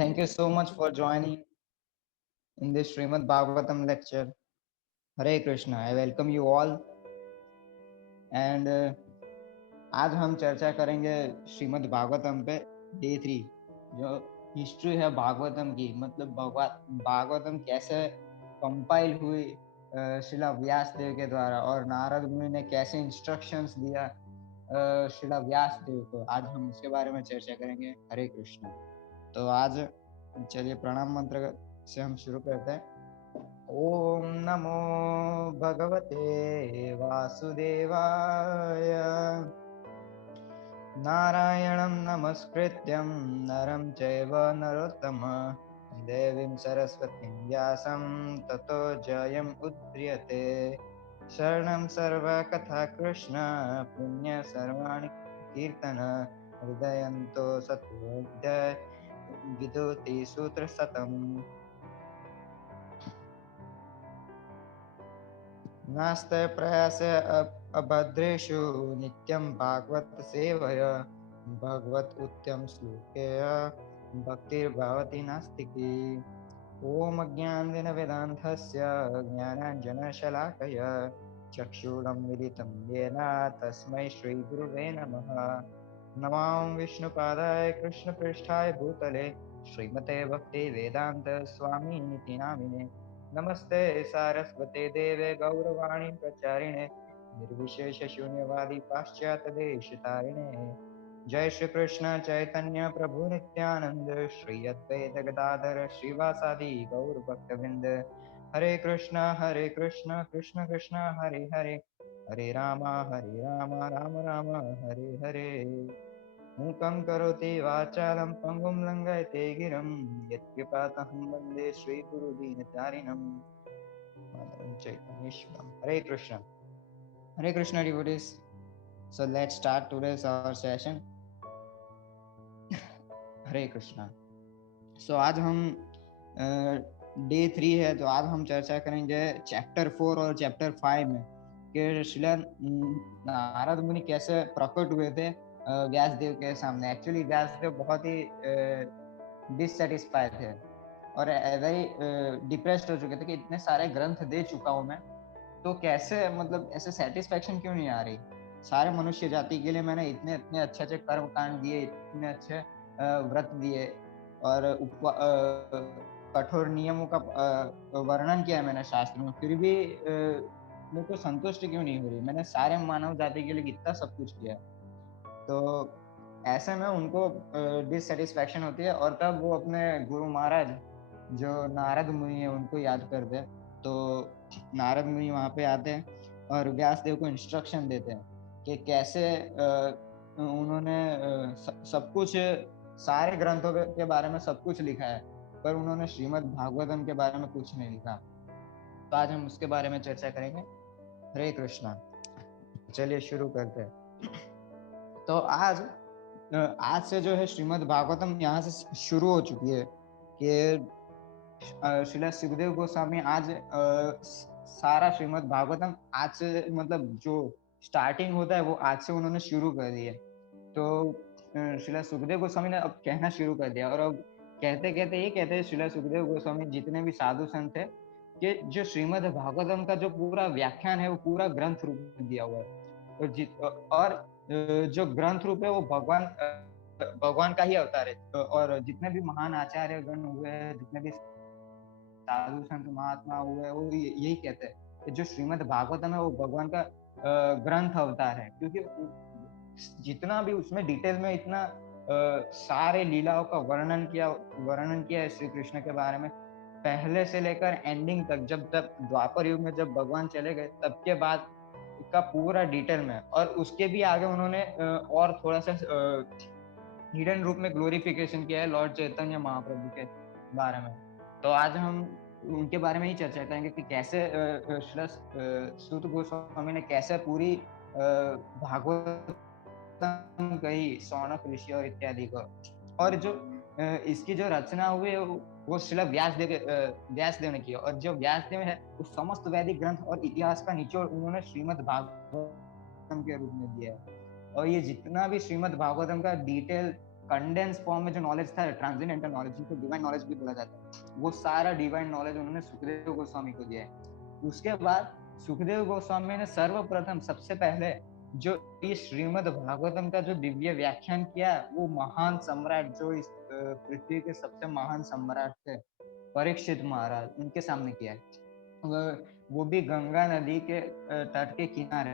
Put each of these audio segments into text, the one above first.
Thank you so much for joining in this Srimad Bhagavatam lecture. Hare Krishna. I welcome you all. And आज हम चर्चा करेंगे श्रीमद् भागवतम पे day 3 जो history है भागवतम की, मतलब भागवतम कैसे कंपाइल हुई शिला व्यास देव के द्वारा और नारद मुनि ने कैसे इंस्ट्रक्शंस दिया शिला व्यास देव को। आज हम उसके बारे में चर्चा करेंगे। हरे कृष्ण। तो आज चलिए प्रणाम मंत्र से हम शुरू करते हैं। ओम नमो भगवते वासुदेवाय। नारायणं नमस्कृत्यं नरं चैव नरोत्तमं देवीं सरस्वतीं व्यासं ततो जयम् उद्रियते। शरणं सर्वकथा कृष्ण पुण्य सर्वाणि कीर्तन हृदयन्तो सत्योऽध्याय विदुति सूत्रशतम्। नास्ते प्रयासे अभद्रेषु नित्यं भागवत सेवय भगवत उत्तम श्लोकेय भक्तिर्भवति नास्तिकी। ओम अज्ञानवेदान्तस्य ज्ञानाञ्जनशलाकय चक्षुरुन्मिलितं येन तस्मै श्रीगुरुवे नमः। नमामि विष्णुपादाय कृष्णपृष्ठाय भूतले श्रीमते भक्तिवेदान्त स्वामिनिति नामिने। नमस्ते सारस्वते देवे गौरवाणी प्रचारिणे निर्विशेष शून्यवादी पाश्चात्य देशतारिणे। जय श्री कृष्ण चैतन्य प्रभु नित्यानंद श्री अद्वैत गदाधर श्रीवासादि गौर भक्तवृंद। हरे कृष्ण कृष्ण कृष्ण हरे हरे हरे राम राम राम हरे हरे। मूकं करोति वाचालं पंगुं लंघयते गिरं यत्कृपातहं वन्दे श्रीगुरुदीनचारिणं। Hare Krishna devotees. So let's start today's our session. हरे कृष्णा। सो आज हम डे 3 है, तो आज हम चर्चा करेंगे चैप्टर 4 और चैप्टर 5 में कि श्रीला नारद मुनि कैसे प्रकट हुए थे व्यास देव के सामने। एक्चुअली व्यास देव बहुत ही डिससेटिस्फाइड थे और वेरी डिप्रेस्ड हो चुके थे कि इतने सारे ग्रंथ दे चुका हूँ मैं, तो कैसे मतलब ऐसे सेटिस्फैक्शन क्यों नहीं आ रही। सारे मनुष्य जाति के लिए मैंने इतने इतने अच्छे अच्छे कर्म कांड दिए, इतने अच्छे व्रत दिए और कठोर नियमों का वर्णन किया मैंने शास्त्र में, फिर भी मेरे को संतुष्टि क्यों नहीं हो रही। मैंने सारे मानव जाति के लिए इतना सब कुछ किया। तो ऐसे में उनको डिससेटिस्फैक्शन होती है और तब वो अपने गुरु महाराज जो नारद मुनि है उनको याद करते हैं। तो नारद मुनि वहाँ पे आते हैं और व्यास देव को इंस्ट्रक्शन देते हैं कि कैसे उन्होंने सब कुछ सारे ग्रंथों के बारे में सब कुछ लिखा है, पर उन्होंने श्रीमद् भागवतम के बारे में कुछ नहीं लिखा। तो आज हम उसके बारे में चर्चा करेंगे। हरे कृष्णा। चलिए शुरू करते हैं। तो आज से जो है श्रीमद् भागवतम यहाँ से शुरू हो चुकी है कि श्रीला सुखदेव गोस्वामी आज सारा श्रीमद् भागवतम आज से, मतलब जो स्टार्टिंग होता है वो आज से उन्होंने शुरू कर दी है। तो श्रीला सुखदेव गोस्वामी ने अब कहना शुरू कर दिया और अब कहते कहते ये कहते हैं श्रीला सुखदेव गोस्वामी जितने भी साधु संत है कि जो श्रीमद् भागवतम का जो पूरा व्याख्यान है वो पूरा ग्रंथ रूप में दिया हुआ है और जो ग्रंथ रूप है वो भगवान का ही अवतार है। और जितने भी महान आचार्य गण हुए हैं, जितने भी साधु संत महात्मा हुए, वो यही कहते हैं कि जो श्रीमद् भागवतम है वो भगवान का ग्रंथ अवतार है, क्योंकि जितना भी उसमें डिटेल में इतना सारे लीलाओं का वर्णन किया है श्री कृष्ण के बारे में, पहले से लेकर एंडिंग तक। जब तक द्वापर युग में जब भगवान चले गए तब के बाद का पूरा डिटेल में, और उसके भी आगे उन्होंने और थोड़ा सा हिडन रूप में ग्लोरिफिकेशन किया है लॉर्ड चैतन्य महाप्रभु के बारे में। तो आज हम उनके बारे में ही चर्चा करेंगे कि कैसे सूत गोस्वामी ने कैसे पूरी भागवत कही, सौनक ऋषि और इत्यादि को, और जो इसकी जो रचना हुई है वो श्रील व्यास देव ने की। और जो व्यास देव है उस समस्त वैदिक ग्रंथ और इतिहास का निचोड़ उन्होंने श्रीमद् भागवतम के रूप में दिया है। और ये जितना भी श्रीमद् भागवतम का डिटेल कंडेंस फॉर्म में जो नॉलेज था, ट्रांसेंडेंटल नॉलेज, जिसको डिवाइन नॉलेज भी बोला जाता है, वो सारा डिवाइन नॉलेज उन्होंने सुखदेव गोस्वामी को दिया है। उसके बाद सुखदेव गोस्वामी ने सर्वप्रथम सबसे पहले जो इस श्रीमद् भागवतम का जो दिव्य व्याख्यान किया, वो महान सम्राट, जो इस पृथ्वी के सबसे महान सम्राट थे, परीक्षित महाराज, उनके सामने किया है। वो भी गंगा नदी के तट के किनारे।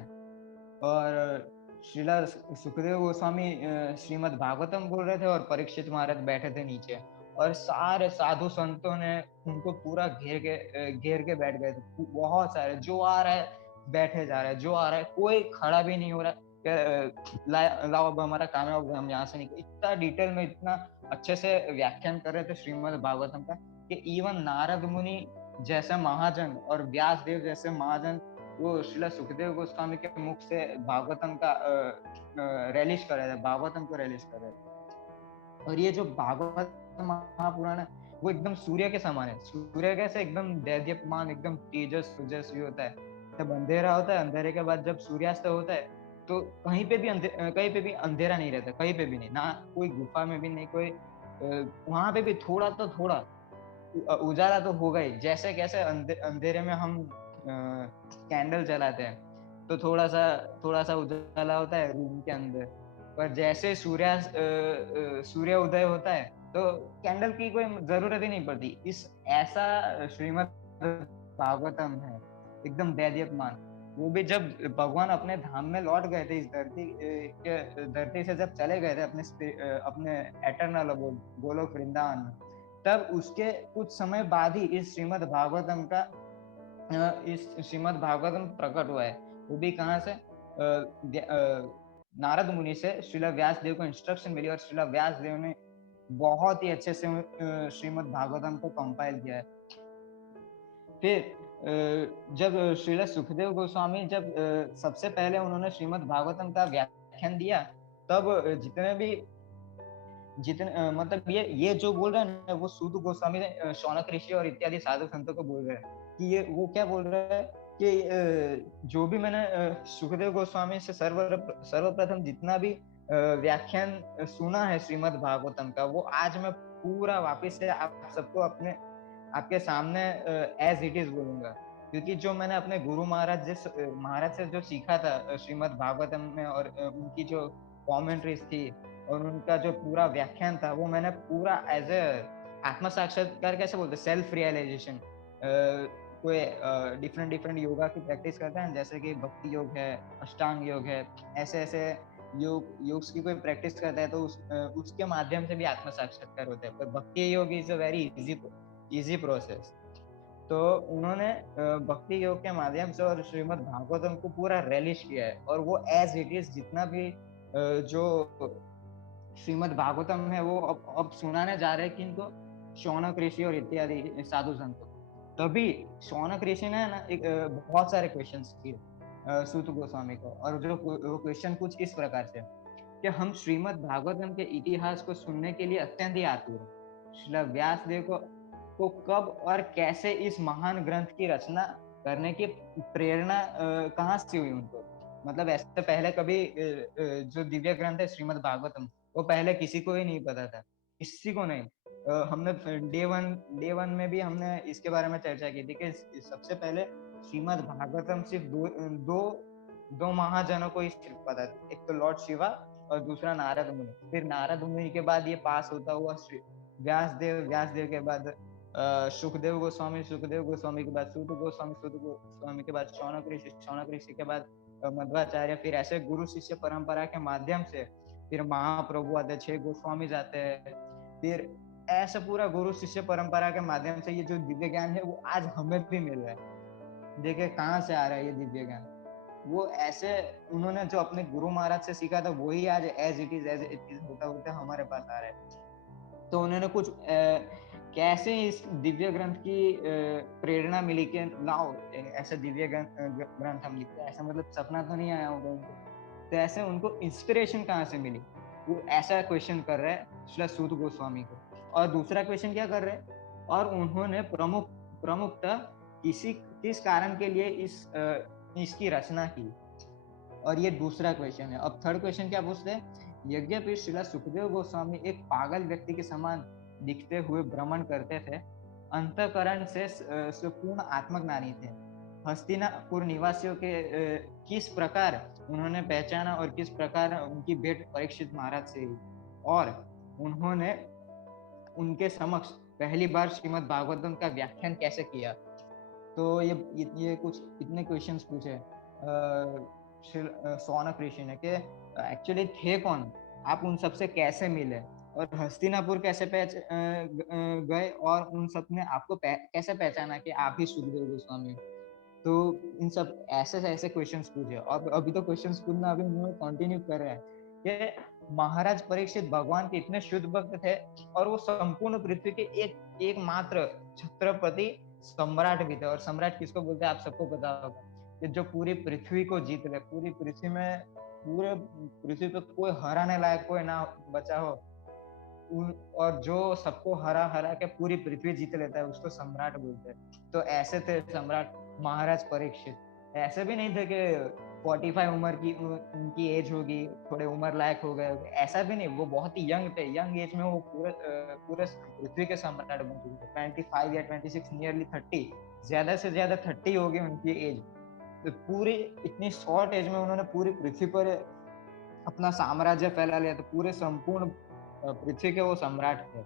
और श्रीला सुखदेव गोस्वामी श्रीमद् भागवतम बोल रहे थे और परीक्षित महाराज बैठे थे नीचे, और सारे साधु संतों ने उनको पूरा घेर के बैठ गए थे। बहुत सारे, जो आ रहा है बैठे जा रहा है, जो आ रहा है, कोई खड़ा भी नहीं हो रहा लाओ अब हमारा काम है, अब हम यहाँ से निकल। इतना डिटेल में, इतना अच्छे से व्याख्यान कर रहे थे श्रीमद् भागवतम का कि इवन नारद मुनि जैसे महाजन और व्यास देव जैसे महाजन वो श्रीला सुखदेव गोस्वामी के मुख से भागवतम का रेलिश कर रहे थे, भागवतम को रेलिश कर रहे थे। और ये जो भागवत महापुराण है, वो एकदम सूर्य के समान है। सूर्य कैसे एकदम दैदीप्यमान, एकदम तेजस्वी होता है। जब अंधेरा होता है, अंधेरे के बाद जब सूर्यास्त होता है, तो कहीं पे भी अंधेरा नहीं रहता, कहीं पे भी नहीं, ना कोई गुफा में भी नहीं, कोई वहां पे भी थोड़ा तो थोड़ा उजाला तो होगा ही। जैसे कैसे अंधेरे में हम कैंडल जलाते हैं तो थोड़ा सा उजाला होता है रूम के अंदर, पर जैसे सूर्य उदय होता है तो कैंडल की कोई जरूरत ही नहीं पड़ती। इस ऐसा श्रीमद् भागवतम है, एकदम दैदीप्यमान। वो भी जब भगवान अपने धाम में लौट गए थे, इस धरती से जब चले गए थे अपने एटर्नल गोलोक वृंदावन में, तब उसके कुछ समय बाद ही इस श्रीमद् भागवतम प्रकट हुआ है। वो भी कहाँ से? नारद मुनि से श्रीला व्यास देव को इंस्ट्रक्शन मिली, और श्रीला व्यास देव ने बहुत ही अच्छे से श्रीमद् भागवतम को कंपाइल किया है। फिर जब श्रीला सुखदेव गोस्वामी जब सबसे पहले उन्होंने श्रीमद् भागवतम का व्याख्यान दिया, तब मतलब ये जो बोल रहे हैं ना, वो सूत गोस्वामी ने शौनक ऋषि और इत्यादि साधु संतों को बोल रहे हैं कि ये वो क्या बोल रहा है कि जो भी मैंने सुखदेव गोस्वामी से सर्वप्रथम जितना भी व्याख्यान सुना है श्रीमद् भागवतम का, वो आज मैं पूरा वापस से आप सबको आपके सामने एज इट इज बोलूंगा। क्योंकि जो मैंने अपने गुरु महाराज से जो सीखा था श्रीमद् भागवतम में, और उनकी जो कॉमेंट्रीज थी और उनका जो पूरा व्याख्यान था, वो मैंने पूरा एज ए आत्म साक्षात्कार, कैसे बोलते, सेल्फ रियलाइजेशन। कोई डिफरेंट योगा की प्रैक्टिस करते हैं, जैसे कि भक्ति योग है, अष्टांग योग है, ऐसे योग की कोई प्रैक्टिस करता है तो उसके माध्यम से भी आत्म साक्षात्कार होता है। पर भक्ति योग is a very easy process. तो उन्होंने भक्ति योग के माध्यम से और श्रीमद् भागवतम को पूरा रेलिश किया है, और वो एज इट इज जितना भी जो श्रीमद् भागवतम है वो अब सुनाने जा रहे हैं किनको? शौनक ऋषि और इत्यादि साधु संतों। तभी शौनक ऋषि ने ना एक बहुत सारे क्वेश्चंस किए सूत गोस्वामी को, और जो वो क्वेश्चन कुछ इस प्रकार से कि हम श्रीमद् भागवतम के इतिहास को सुनने के लिए अत्यंत ही आतुर हैं। श्रील व्यासदेव को कब और कैसे इस महान ग्रंथ की रचना करने की प्रेरणा कहाँ से हुई उनको? मतलब ऐसे पहले कभी जो दिव्य ग्रंथ है श्रीमद् भागवतम, वो पहले किसी को ही नहीं पता था, किसी को नहीं। हमने डे वन में भी हमने इसके बारे में चर्चा की थी कि सबसे पहले श्रीमद् भागवतम सिर्फ दो महाजनों को ही सिर्फ पता था, एक तो लॉर्ड शिवा और दूसरा नारद मुनि। फिर नारद मुनि के बाद ये पास होता हुआ व्यासदेव के बाद सुखदेव गोस्वामी के बाद सूत गोस्वामी के बाद शौनक ऋषि के बाद मध्वाचार्य, फिर ऐसे गुरु शिष्य परंपरा के माध्यम से फिर महाप्रभु आते, 6 गोस्वामी जाते हैं, फिर ऐसा पूरा गुरु शिष्य परंपरा के माध्यम से ये जो दिव्य ज्ञान है वो आज हमें भी मिल रहा है। देखिए कहाँ से आ रहा है ये दिव्य ज्ञान। वो ऐसे उन्होंने जो अपने गुरु महाराज से सीखा था, वही आज एज इट इज होता हमारे पास आ रहा है। तो उन्होंने कुछ कैसे इस दिव्य ग्रंथ की प्रेरणा मिली कि लाओ ऐसा दिव्य ग्रंथ हम लिखते हैं, ऐसा मतलब सपना तो नहीं आया होगा उनको। तो ऐसे उनको इंस्पिरेशन कहाँ से मिली, वो ऐसा क्वेश्चन कर रहे हैं श्री सूत गोस्वामी को। और दूसरा क्वेश्चन क्या कर रहे हैं, और उन्होंने प्रमुखतः किस कारण के लिए इसकी रचना की, और ये दूसरा क्वेश्चन है। अब थर्ड क्वेश्चन क्या पूछते हैं, यज्ञपि श्रीला सुखदेव गोस्वामी एक पागल व्यक्ति के समान दिखते हुए भ्रमण करते थे, अंतःकरण से पूर्ण आत्मज्ञानी थे। हस्तिनापुर निवासियों के किस प्रकार उन्होंने पहचाना और किस प्रकार उनकी भेंट परीक्षित महाराज से हुई, और उन्होंने उनके समक्ष पहली बार श्रीमद् भागवतम का व्याख्यान कैसे किया। तो ये कुछ इतने क्वेश्चंस पूछे सौनक ऋषि ने कि एक्चुअली थे कौन, आप उन सबसे कैसे मिले, और हस्तिनापुर कैसे गए, और उन सब ने आपको कैसे पहचाना कि आप ही सुखदेव गोस्वामी। तो इन सब ऐसे ऐसे क्वेश्चंस पूछे, और अभी तो क्वेश्चंस पूछना अभी उन्होंने कंटिन्यू कर रहे हैं कि महाराज परीक्षित भगवान के इतने शुद्ध भक्त थे, और वो संपूर्ण पृथ्वी के एकमात्र छत्रपति सम्राट भी थे। और सम्राट किसको बोलते हैं आप सबको पता होगा, कि जो पूरी पृथ्वी को जीत ले, पूरी पृथ्वी में पूरे पृथ्वी पे कोई हराने लायक कोई ना बचा हो, और जो सबको हरा हरा के पूरी पृथ्वी जीत लेता है, उसको सम्राट बोलते हैं। तो ऐसे थे सम्राट महाराज परीक्षित। ऐसे भी नहीं थे कि 45 उम्र की उनकी एज होगी, थोड़े उम्र लायक हो गए, ऐसा भी नहीं। वो बहुत ही यंग थे, यंग एज में वो पूरे पृथ्वी के सम्राट बन चुके थे। 25 या 26, नियरली 30, ज्यादा से ज्यादा 30 होगी उनकी एज। तो पूरी इतनी शॉर्ट एज में उन्होंने पूरी पृथ्वी पर अपना साम्राज्य फैला लिया। तो पूरे संपूर्ण पृथ्वी के वो सम्राट थे।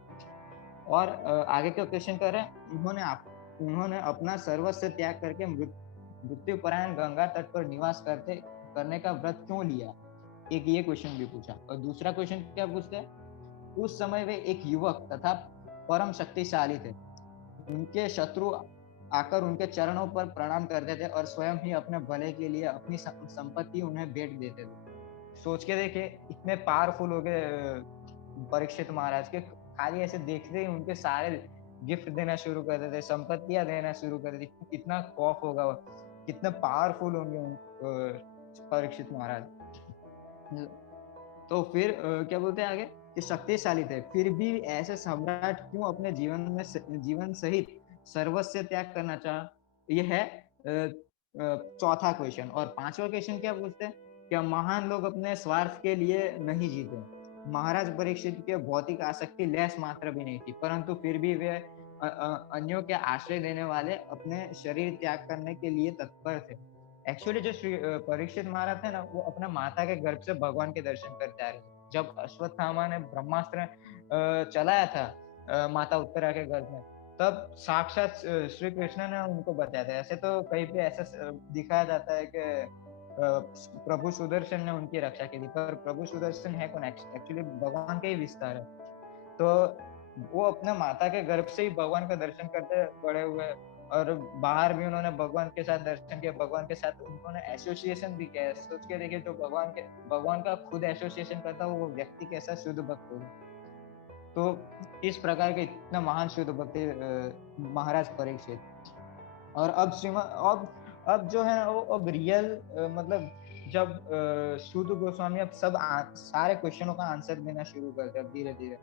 और आगे का क्वेश्चन कर रहे हैं, उन्होंने अपना सर्वस्व त्याग करके मृत्यु परायण गंगा तट पर निवास करने का व्रत क्यों लिया, एक ये क्वेश्चन भी पूछा। और दूसरा क्वेश्चन क्या पूछते हैं, उस समय वे एक युवक तथा परम शक्तिशाली थे, उनके शत्रु आकर उनके चरणों पर प्रणाम करते थे और स्वयं ही अपने भले के लिए अपनी संपत्ति उन्हें भेंट देते थे। सोच के देखे, इतने पावरफुल हो गए परीक्षित महाराज के, खाली ऐसे देखते ही उनके सारे गिफ्ट देना शुरू कर देते, संपत्तियां देना शुरू कर देते। इतना खौफ होगा, कितने पावरफुल होंगे परीक्षित महाराज। तो फिर क्या बोलते हैं आगे, कि शक्तिशाली थे, फिर भी ऐसे सम्राट क्यों अपने जीवन सहित सर्वस्व त्याग करना चाहा। यह है चौथा क्वेश्चन। और पांचवा क्वेश्चन क्या पूछते हैं, क्या महान लोग अपने स्वार्थ के लिए नहीं जीते। महाराज परीक्षित के भौतिक आसक्ति लेस मात्र भी नहीं थी, परंतु फिर भी वे अन्यों के आश्रय देने वाले अपने शरीर त्याग करने के लिए तत्पर थे। एक्चुअली जो श्री परीक्षित महाराज थे ना, वो अपना माता के गर्भ से भगवान के दर्शन करते आ रहे थे। जब अश्वत्थामा ने ब्रह्मास्त्र चलाया था माता उत्तरा के गर्भ में, तब साक्षात श्री कृष्ण ने उनको बताया था। ऐसे तो कहीं पे ऐसा दिखाया जाता है कि प्रभु सुदर्शन ने उनकी रक्षा की थी, पर प्रभु सुदर्शन है कौन, एक्चुअली भगवान के ही विस्तार है। तो वो अपने माता के गर्भ से ही भगवान का दर्शन करते बड़े हुए, और बाहर भी उन्होंने भगवान के साथ दर्शन किया, भगवान के साथ उन्होंने एसोसिएशन भी किया। सोच के देखिए, जो भगवान का खुद एसोसिएशन करता वो व्यक्ति कैसा शुद्ध भक्त होगा। तो इस प्रकार के इतना महान शुद्ध भक्त महाराज परीक्षित। और अब जो है वो अब रियल मतलब जब शुद्ध गोस्वामी अब सारे क्वेश्चनों का आंसर देना शुरू करते हैं धीरे धीरे।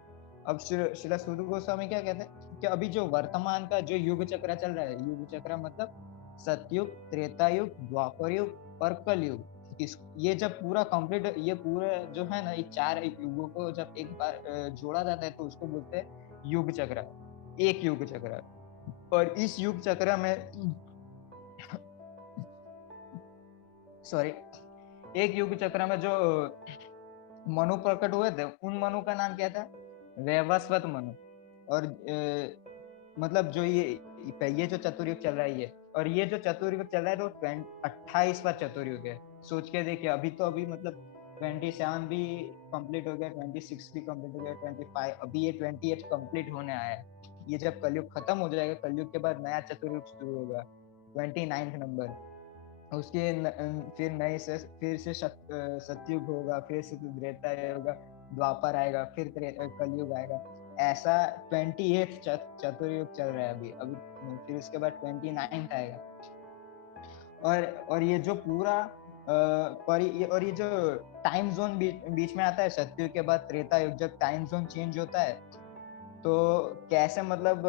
अब श्रीला शुद्ध गोस्वामी क्या कहते हैं कि अभी जो वर्तमान का जो युग चक्र चल रहा है, युग चक्र मतलब सतयुग, त्रेता युग, द्वापर युग और कल युग। ये जब पूरा कंप्लीट, ये पूरे जो है ना, ये 4 युगों को जब एक बार जोड़ा जाता है तो उसको बोलते हैं युग चक्र, एक युग चक्र। और इस युग चक्र में सॉरी, एक युग चक्र में जो मनु प्रकट हुए थे, उन मनु का नाम क्या था, वैवस्वत मनु। और मतलब जो ये जो चतुर्युग चल रहा है ये, और ये जो चतुर्युग चल रहा है तो 28वां चतुर्युग है। सोच के देखिए, अभी मतलब 27 भी कंप्लीट हो गया, 26 भी कंप्लीट हो गया, 25, अभी ये 28 कंप्लीट होने आया है। ये जब कलयुग खत्म हो जाएगा, कलयुग के बाद नया चतुर्युग शुरू होगा, 29 नंबर। उसके फिर नए से फिर से सतयुग होगा, फिर से त्रेता होगा, द्वापर आएगा, फिर कलयुग आएगा। ऐसा 28 चतुर्युग चल रहा है अभी फिर उसके बाद 29 आएगा। और ये जो पूरा और ये जो टाइम जोन बीच में आता है, सतयुग के बाद त्रेता युग, जब टाइम जोन चेंज होता है तो कैसे मतलब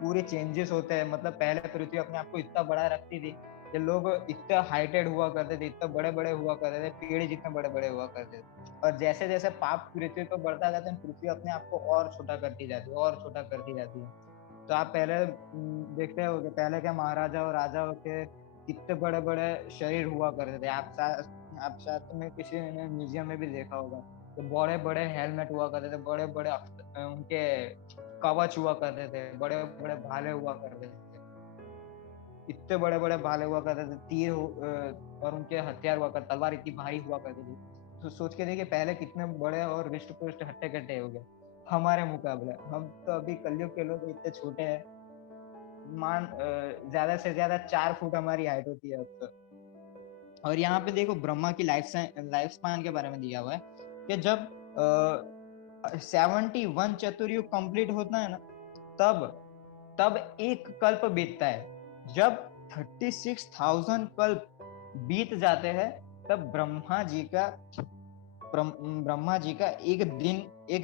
पूरे चेंजेस होते हैं। मतलब पहले पृथ्वी अपने आप को इतना बड़ा रखती थी, ये लोग इतने हाइटेड हुआ करते थे, इतने बड़े बड़े हुआ करते थे, पेड़ जितने बड़े बड़े हुआ करते थे। और जैसे जैसे पाप पृथ्वी पर बढ़ता जाता है, पृथ्वी अपने आप को और छोटा करती जाती है, और छोटा करती जाती है। तो आप पहले देखते होगे, पहले के महाराजा और राजाओं के कितने बड़े बड़े शरीर हुआ करते थे। आप शायद में किसी ने म्यूजियम में भी देखा होगा, तो बड़े बड़े हेलमेट हुआ करते थे, बड़े बड़े उनके कवच हुआ करते थे, बड़े बड़े भाले हुआ करते थे, इतने बड़े बड़े भाले हुआ करते थे, और उनके हथियार हुआ करते, तलवार इतनी भारी हुआ करती थी। तो सोच के देखिए पहले कितने बड़े और रिष्ट पुष्ट हट्टे कट्टे हो गए हमारे मुकाबले। हम तो अभी कलयुग के लोग इतने छोटे हैं, ज्यादा से ज्यादा 4 फुट हमारी हाइट होती है अब तो। और यहाँ पे देखो ब्रह्मा की लाइफ स्पैन के बारे में दिया हुआ है कि जब 71 चतुर्युग कंप्लीट होता है ना, तब तब एक कल्प बीतता है। जब 36,000 कल्प बीत जाते हैं, तब ब्रह्मा जी का एक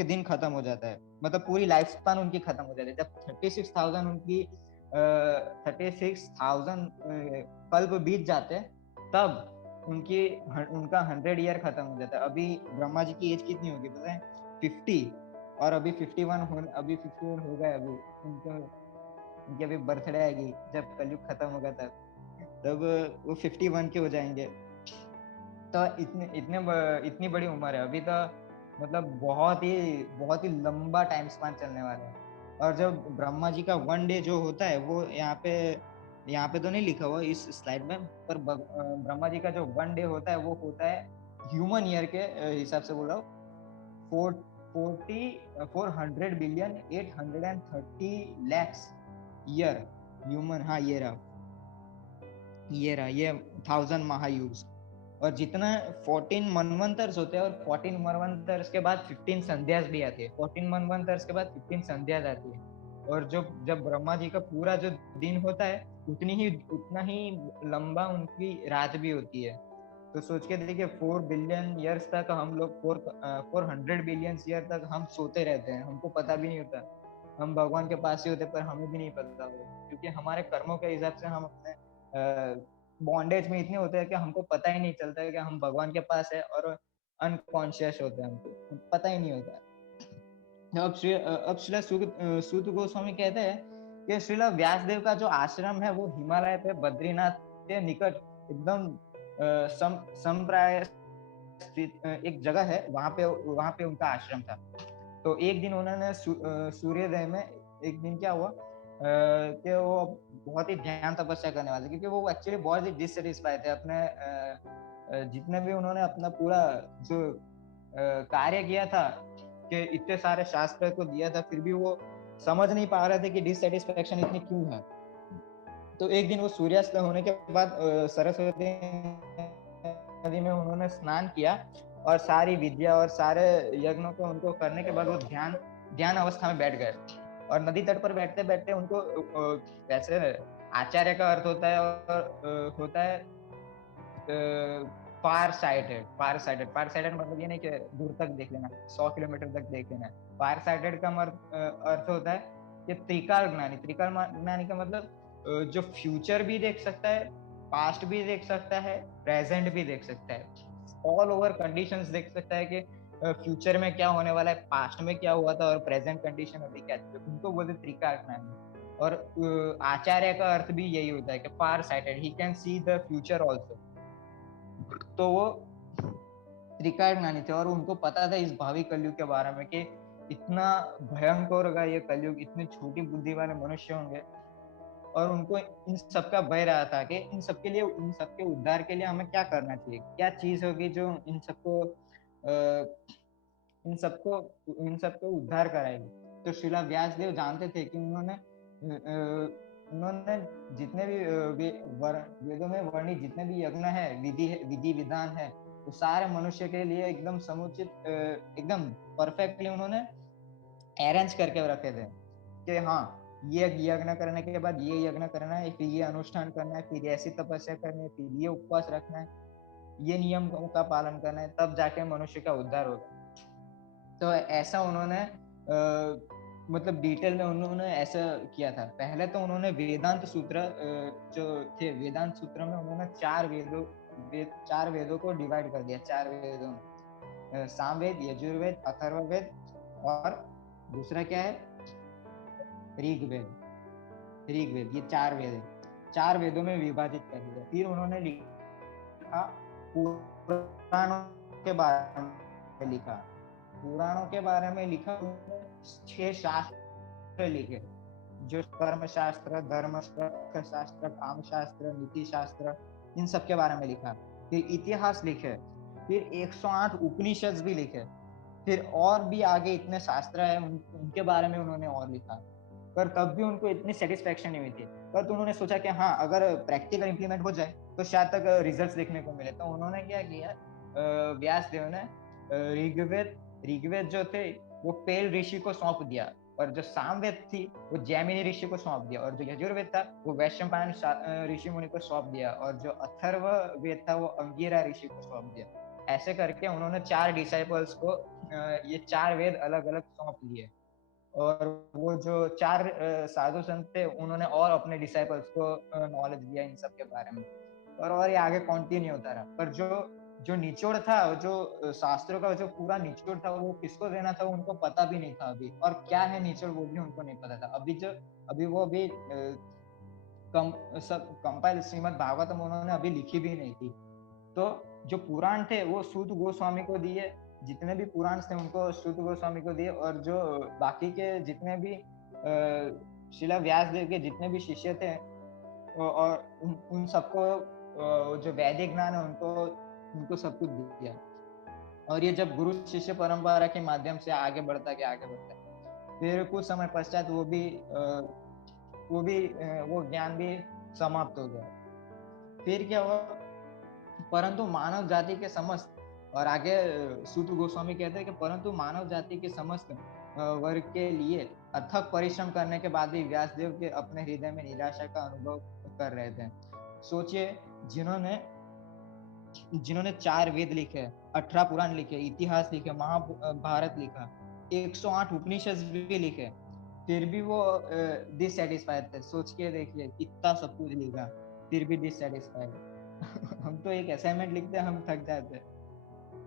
दिन खत्म हो जाता है, मतलब पूरी लाइफ स्पान उनकी खत्म हो जाती है। जब 36,000 कल्प बीत जाते हैं, तब उनका 100 ईयर खत्म हो जाता है। अभी ब्रह्मा जी की एज कितनी होगी पता है? 50। और अभी 51 हो गए अभी उनकी अभी बर्थडे आएगी, जब कलयुग खत्म होगा तब वो 51 के हो जाएंगे। तो इतनी बड़ी उम्र है अभी तो, मतलब बहुत ही लंबा टाइम स्पान चलने वाला है। और जब ब्रह्मा जी का 1 डे जो होता है, वो यहाँ पे तो नहीं लिखा हुआ इस स्लाइड में, पर ब्रह्मा जी का जो 1 डे होता है वो होता है ह्यूमन ईयर के हिसाब से बोल रहा हूँ, 400 बिलियन 830 लैक्स ईयर ह्यूमन। हाँ ये 1000 महायुग। और जितना 14 मनवंतर्स होते हैं, और 14 मनवंतर्स के बाद 15 संध्यास भी आती है, 14 मनवंतर्स के बाद 15 संध्यास आती है। और जब ब्रह्मा जी का पूरा जो दिन होता है, उतना ही लंबा उनकी रात भी होती है। तो सोच के देखिए 4 बिलियन ईयर्स तक हम लोग 400 बिलियन ईयर तक हम सोते रहते हैं, हमको पता भी नहीं होता। हम भगवान के पास ही होते, पर हमें भी नहीं पता होता, क्योंकि हमारे कर्मों के हिसाब से हम अपने बॉन्डेज में इतने होते हैं कि हमको पता ही नहीं चलता है कि हम भगवान के पास है, और अनकॉन्शियस होते हैं, हमको पता ही नहीं होता है। अब श्रीला सूत गोस्वामी कहते हैं कि श्रीला व्यासदेव का जो आश्रम है वो हिमालय पे बद्रीनाथ के निकट एकदम संप्राय स्थित एक जगह है, वहां पे उनका आश्रम था। तो एक दिन उन्होंने सूर्योदय में, एक दिन क्या हुआ कि वो बहुत ही ध्यान तपस्या करने वाले, क्योंकि वो एक्चुअली बहुत ही डिससेटिस्फाइड थे अपने जितने भी उन्होंने अपना पूरा जो कार्य किया था, कि इतने सारे शास्त्र को दिया था, फिर भी वो समझ नहीं पा रहे थे कि डिससेटिस्फेक्शन इतनी क्यों है। तो एक दिन वो सूर्यास्त होने के बाद सरस्वती नदी में उन्होंने स्नान किया, और सारी विद्या और सारे यज्ञों को उनको करने के बाद वो ध्यान अवस्था में बैठ गए। और नदी तट पर बैठते बैठते उनको वैसे आचार्य का अर्थ होता है, और होता है फार साइडेड मतलब ये नहीं कि दूर तक देख लेना, 100 किलोमीटर तक देख लेना। फार साइडेड का अर्थ होता है कि त्रिकाल ज्ञानी का मतलब जो फ्यूचर भी देख सकता है, पास्ट भी देख सकता है, प्रेजेंट भी देख सकता है, ऑल ओवर कंडीशंस देख सकता है कि फ्यूचर में क्या होने वाला है, पास्ट में क्या हुआ था, और प्रेजेंट कंडीशन अभी क्या है, उनको बोलते त्रिकाल ज्ञानी। और आचार्य का अर्थ भी यही होता है कि far sighted, he can see the future also. तो वो त्रिकाल ज्ञानी थे, और उनको पता था इस भावी कलयुग के बारे में कि इतना भयंकर होगा ये कलयुग, इतनी छोटी बुद्धि वाले मनुष्य होंगे। और उनको इन सबका भय रहा था कि इन सबके उद्धार के लिए हमें क्या करना चाहिए, क्या चीज होगी जो इन सबको उद्धार कराएगी। तो शिला व्यासदेव जानते थे कि उन्होंने जितने भी वेदों में वर्णित जितने भी यज्ञ है, विधि विधान है, वो सारे मनुष्य के लिए एकदम समुचित, एकदम परफेक्टली उन्होंने अरेंज करके रखे थे कि हाँ, ये यज्ञ करने के बाद ये यज्ञ करना है, फिर ये अनुष्ठान करना है, फिर ऐसी तपस्या करनी है, फिर ये उपवास रखना है, ये नियम का पालन करना है, तब जाके मनुष्य का उद्धार होगा। तो ऐसा उन्होंने मतलब डिटेल में उन्होंने ऐसा किया था। पहले तो उन्होंने वेदांत सूत्र जो थे, वेदांत सूत्र में उन्होंने चार वेदों को डिवाइड कर दिया, चार वेदों में सामवेद, यजुर्वेद, अथर्ववेद और दूसरा क्या है, ऋग्वेद। ऋग्वेद, ये चार वेद है, चार वेदों में विभाजित कर दिया। फिर उन्होंने लिखा पुराणों के बारे में लिखा, पुराणों के बारे में लिखा उन्होंने 6 शास्त्र लिखे, जो कर्म शास्त्र, धर्म शास्त्र, काम शास्त्र, नीति शास्त्र, इन सब के बारे में लिखा। फिर इतिहास लिखे, फिर 108 उपनिषद भी लिखे, फिर और भी आगे इतने शास्त्र है उनके बारे में उन्होंने और लिखा। पर तब भी उनको इतनी सेटिस्फेक्शन नहीं हुई थी। पर तो उन्होंने सोचा कि हाँ, अगर प्रैक्टिकल इंप्लीमेंट हो जाए तो शायद तक रिजल्ट्स देखने को मिले। तो उन्होंने क्या किया, व्यास देव ने ऋग्वेद ऋग्वेद जो थे वो पेल ऋषि को सौंप दिया, और जो सामवेद थी वो जैमिनी ऋषि को सौंप दिया, और जो यजुर्वेद था वो वैशंपायन ऋषि मुनि को सौंप दिया, और जो अथर्व वेद था वो अंगिरा ऋषि को सौंप दिया। ऐसे करके उन्होंने 4 डिसाइपल्स को ये 4 वेद अलग अलग सौंप लिए। और वो जो 4 साधु संत थे उन्होंने और अपने डिसाइपल्स को नॉलेज दिया इन सब के बारे में, और ये आगे कंटिन्यू होता रहा। पर जो जो निचोड़ था, जो शास्त्रों का जो पूरा निचोड़ था, वो किसको देना था उनको पता भी नहीं था अभी, और क्या है निचोड़ वो भी उनको नहीं पता था। अभी वो अभी सब कंपाइल श्रीमद् भागवतम उन्होंने अभी लिखी भी नहीं थी। तो जो पुराण थे वो सूत गोस्वामी को दिए, जितने भी पुराण थे उनको सूत गोस्वामी को दिए, और जो बाकी के जितने भी शिला व्यास देव के जितने भी शिष्य थे और उन सबको जो वैदिक ज्ञान है उनको उनको सब कुछ दिया। और ये जब गुरु शिष्य परंपरा के माध्यम से आगे बढ़ता गया, फिर कुछ समय पश्चात वो ज्ञान भी समाप्त हो गया। फिर क्या हुआ, परंतु मानव जाति के समस्त, और आगे सूत गोस्वामी कहते हैं कि परंतु मानव जाति के समस्त वर्ग के लिए अथक परिश्रम करने के बाद भी व्यासदेव के अपने हृदय में निराशा का अनुभव कर रहे थे। सोचिए, जिन्होंने जिन्होंने 4 वेद लिखे, 18 पुराण लिखे, इतिहास लिखे, महाभारत लिखा, 108 उपनिषद भी लिखे, फिर भी वो डिससेटिस्फाइड थे। सोच के देखिए, इतना सब कुछ लिखा फिर भी डिससेटिस्फाइड। हम तो एक असाइनमेंट लिखते हैं, हम थक जाते हैं।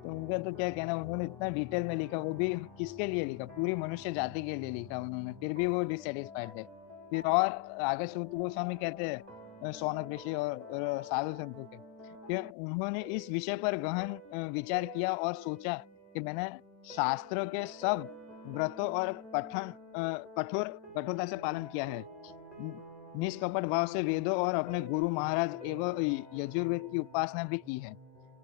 तो उनका तो क्या कहना, उन्होंने इतना डिटेल में लिखा, वो भी किसके लिए लिखा, पूरी मनुष्य जाति के लिए लिखा उन्होंने, फिर भी वो डिससेटिस्फाइड थे। फिर और आगे सूत गोस्वामी कहते हैं शौनक ऋषि और साधु संतों के कि उन्होंने इस विषय पर गहन विचार किया और सोचा कि मैंने शास्त्रों के सब व्रतों और कठोरता से पालन किया है, निष्कपट भाव से वेदों और अपने गुरु महाराज एवं यजुर्वेद की उपासना भी की है।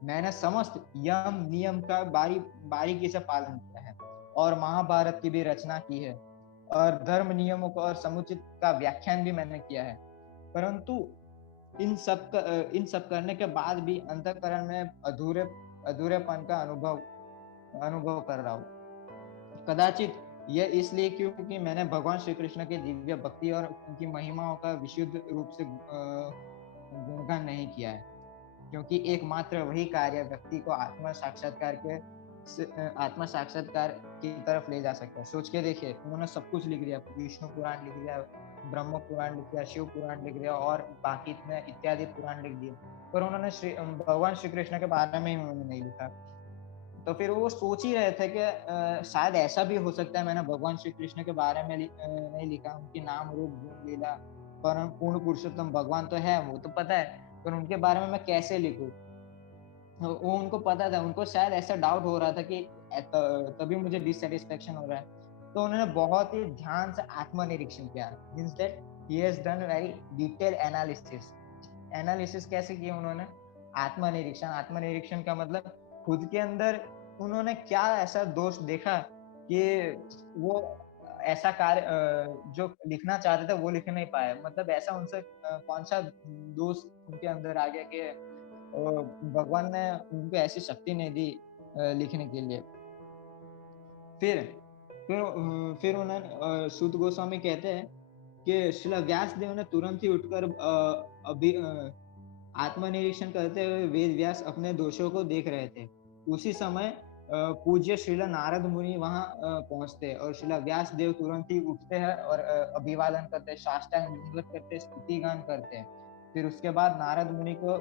मैंने समस्त यम नियम का बारीकी से पालन किया है, और महाभारत की भी रचना की है, और धर्म नियमों को और समुचित का व्याख्यान भी मैंने किया है। परंतु इन सब करने के बाद भी अंतःकरण में अधूरेपन का अनुभव कर रहा हूँ। कदाचित यह इसलिए क्योंकि मैंने भगवान श्री कृष्ण के दिव्य भक्ति और उनकी महिमाओं का विशुद्ध रूप से गुणगान नहीं किया है, क्योंकि एकमात्र वही कार्य व्यक्ति को आत्म साक्षात्कार की तरफ ले जा सकता है। सोच के देखिए, उन्होंने सब कुछ लिख दिया, विष्णु पुराण लिख दिया, ब्रह्म पुराण लिख दिया, शिव पुराण लिख दिया, और बाकी इतने इत्यादि पुराण लिख दिए, पर उन्होंने भगवान श्री कृष्ण के बारे में ही उन्होंने नहीं लिखा। तो फिर वो सोच ही रहे थे कि शायद ऐसा भी हो सकता है, मैंने भगवान श्री कृष्ण के बारे में नहीं लिखा, उनकी नाम रूप गुण लीला, पर पूर्ण पुरुषोत्तम भगवान तो है, वो तो पता है, पर उनके बारे में मैं कैसे लिखूं। वो उनको पता था, उनको शायद ऐसा डाउट हो रहा था कि तभी मुझे डिससेटिस्फेक्शन हो रहा है। तो उन्होंने बहुत ही ध्यान से आत्मनिरीक्षण किया। Means that he has done very detail analysis कैसे किया उन्होंने, आत्मनिरीक्षण का मतलब खुद के अंदर उन्होंने क्या ऐसा दोष देखा कि वो ऐसा कार्य जो लिखना चाहते थे वो लिख नहीं पाए। मतलब ऐसा उनसे कौन सा दोष उनके अंदर आ गया कि भगवान ने उनको ऐसी शक्ति नहीं दी लिखने के लिए। फिर उन्होंने सूत गोस्वामी कहते हैं कि श्रील व्यासदेव ने तुरंत ही उठकर आत्मनिरीक्षण करते हुए वेद व्यास अपने दोषों को देख रहे थे। उसी समय पूज्य श्रीला नारद मुनि वहां पहुंचते हैं और श्रीला व्यास देव तुरंत ही उठते हैं और अभिवादन करते हैं, साष्टांग दंडवत करते हैं, स्तुति गान करते हैं। फिर उसके बाद नारद मुनि को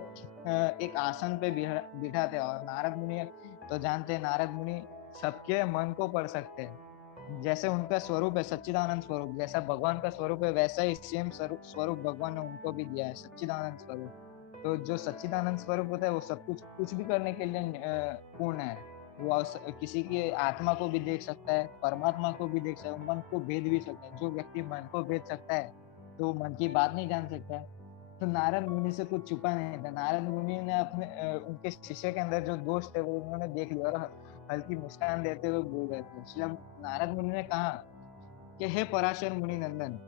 एक आसन पे बिठाते हैं। और नारद मुनि तो जानते हैं, नारद मुनि सबके मन को पढ़ सकते हैं। जैसे उनका स्वरूप है सच्चिदानंद स्वरूप, जैसा भगवान का स्वरूप है वैसा ही सेम स्वरूप भगवान ने उनको भी दिया है, सच्चिदानंद स्वरूप। तो जो सच्चिदानंद स्वरूप होता है वो सब कुछ भी करने के लिए पूर्ण है। वो किसी की आत्मा को भी देख सकता है, परमात्मा को भी देख सकता है, मन को भेद भी सकता है। जो व्यक्ति मन को भेद सकता है तो मन की बात नहीं जान सकता है। तो नारद मुनि से कुछ छुपा नहीं था। नारद मुनि ने अपने उनके शिष्य के अंदर जो दोष थे वो उन्होंने देख लिया और हल्की मुस्कान देते हुए बोल रहे थे। इसलिए नारद मुनि ने कहा कि हे पराशर मुनि नंदन,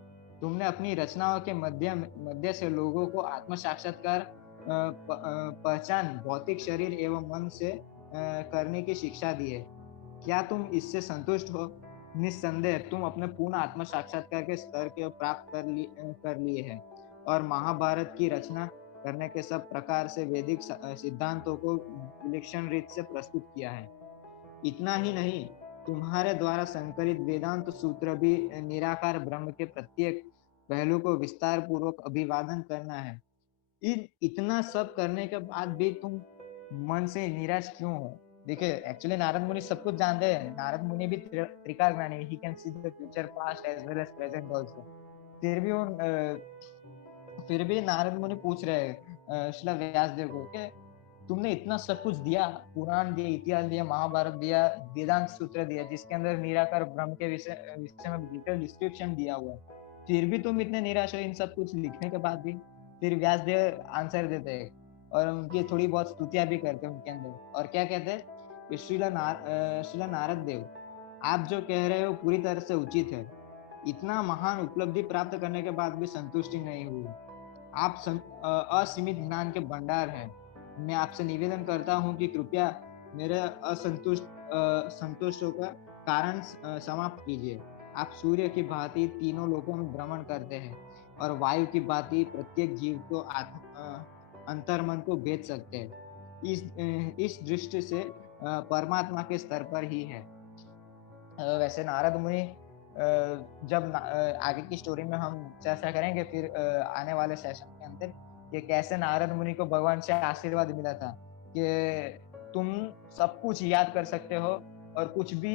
तुमने अपनी रचनाओं के मध्य से लोगों को आत्म साक्षात्कार पहचान भौतिक शरीर एवं मन से करने की शिक्षा दी है। क्या तुम इससे संतुष्ट हो? निस्संदेह तुम अपने पूर्ण आत्म साक्षात्कार के स्तर के प्राप्त कर लिए हैं और महाभारत की रचना करने के सब प्रकार से वैदिक सिद्धांतों को विलक्षण रीत से प्रस्तुत किया है। इतना ही नहीं, तुम्हारे द्वारा संकलित वेदांत सूत्र भी निराकार ब्रह्म के प्रत्येक पहलू को विस्तार पूर्वक अभिवादन करना है। इतना सब करने के बाद भी तुम मन से निराश क्यों हो? देखिए, एक्चुअली नारद मुनि सब कुछ जानते हैं। नारद मुनि भी त्रिकाल ज्ञानी, he can see the future, past as well as present also. फिर भी वो फिर भी नारद मुनि पूछ रहे हैं श्रील व्यास देव को कि तुमने इतना सब कुछ दिया, पुराण दिया, इतिहास दिया, महाभारत दिया, वेदांत सूत्र दिया जिसके अंदर निराकार ब्रह्म के विषय में डिटेल डिस्क्रिप्शन दिया हुआ है, फिर भी तुम इतने निराश हो इन सब कुछ लिखने के बाद भी? फिर व्यास देव आंसर देते हैं और उनकी थोड़ी बहुत स्तुतियां भी करते हैं उनके अंदर। और क्या कहते हैं कि श्रीला नारद देव, आप जो कह रहे हो पूरी तरह से उचित है। इतना महान उपलब्धि प्राप्त करने के बाद भी संतुष्टि नहीं हुई। आप असीमित ज्ञान के भंडार हैं। मैं आपसे निवेदन करता हूँ कि कृपया मेरे संतुष्टों का कारण समाप्त कीजिए। आप सूर्य की भांति तीनों लोकों में भ्रमण करते हैं और वायु की भांति प्रत्येक जीव को अंतर्मन को भेद सकते हैं। इस दृष्टि से परमात्मा के स्तर पर ही है। वैसे नारद मुनि जब आगे की स्टोरी में हम चर्चा करेंगे फिर आने वाले सेशन के अंदर, कि कैसे नारद मुनि को भगवान से आशीर्वाद मिला था कि तुम सब कुछ याद कर सकते हो और कुछ भी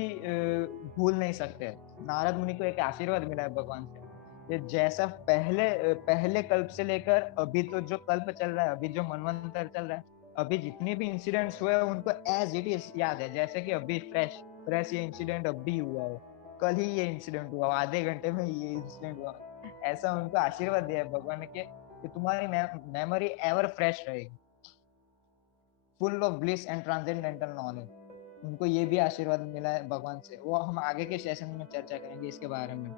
भूल नहीं सकते। नारद मुनि को एक आशीर्वाद मिला है भगवान से कि जैसा पहले कल्प से लेकर अभी तो जो कल्प चल रहा है, अभी जो मनवंतर चल रहा है, अभी जितने भी इंसिडेंट्स हुए उनको एज इट इज याद है, जैसे कि अभी फ्रेश ये इंसिडेंट अभी हुआ हो, कल ही ये इंसिडेंट हुआ, आधे घंटे में ये इंसिडेंट हुआ। ऐसा उनको आशीर्वाद दिया है भगवान ने कि तुम्हारी मेमोरी एवर फ्रेश रहेगी, full of bliss and transcendental knowledge. उनको ये भी आशीर्वाद मिला है भगवान से, वो हम आगे के सेशन में चर्चा करेंगे इसके बारे में।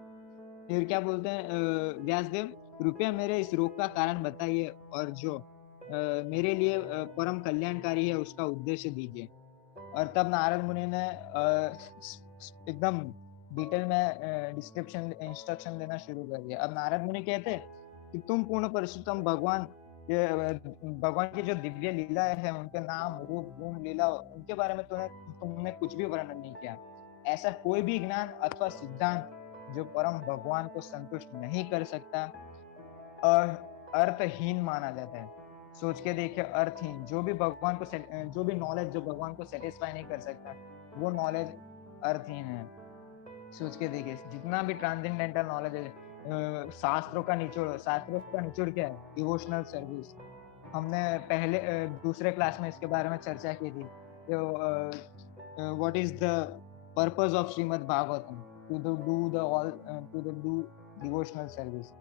फिर क्या बोलते हैं व्यासदेव, कृपया मेरे इस रोग का कारण बताइए और जो मेरे लिए परम कल्याणकारी है उसका उद्देश्य दीजिए। और तब नारद मुनि ने एकदम डिटेल में डिस्क्रिप्शन इंस्ट्रक्शन देना शुरू कर दिया। अब नारद मुनि कहते हैं कि तुम पूर्ण परशुतम भगवान की जो दिव्य लीला है, उनके नाम रूप गुण लीला, उनके बारे में तुमने कुछ भी वर्णन नहीं किया। ऐसा कोई भी ज्ञान अथवा सिद्धांत जो परम भगवान को संतुष्ट नहीं कर सकता और अर्थहीन माना जाता है। सोच के देखिए, अर्थहीन, जो भी नॉलेज जो भगवान को सेटिस्फाई नहीं कर सकता, वो नॉलेज अर्थहीन है। सोच के देखिए, जितना भी ट्रांसेंडेंटल नॉलेज है, शास्त्रों का निचोड़ क्या है? Devotional service. हमने पहले दूसरे क्लास में इसके बारे में चर्चा की थी। What is the purpose of Srimad Bhagavatam? To do devotional service.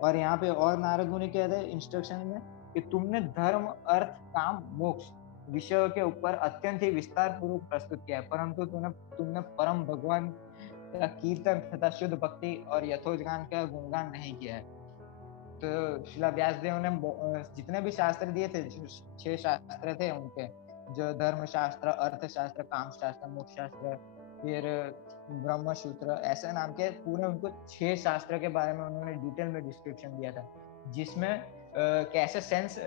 और यहाँ पे और नारद मुनि कहते हैं इंस्ट्रक्शन में कि तुमने धर्म अर्थ काम मोक्ष विषयों के ऊपर अत्यंत ही विस्तार पूर्वक प्रस्तुत किया है, परंतु तुमने परम भगवान का कीर्तन तथा शुद्ध भक्ति और यथोज्ञान का गुणगान नहीं किया है। तो श्रीला व्यासदेव ने जितने भी शास्त्र दिए थे, 6 शास्त्र थे उनके, जो धर्म शास्त्र, अर्थ शास्त्र, काम शास्त्र, मोक्ष शास्त्र, फिर ब्रह्म सूत्र, ऐसे नाम के पूरे उनको 6 शास्त्र के बारे में उन्होंने डिटेल में डिस्क्रिप्शन दिया था, जिसमें कैसे सेंस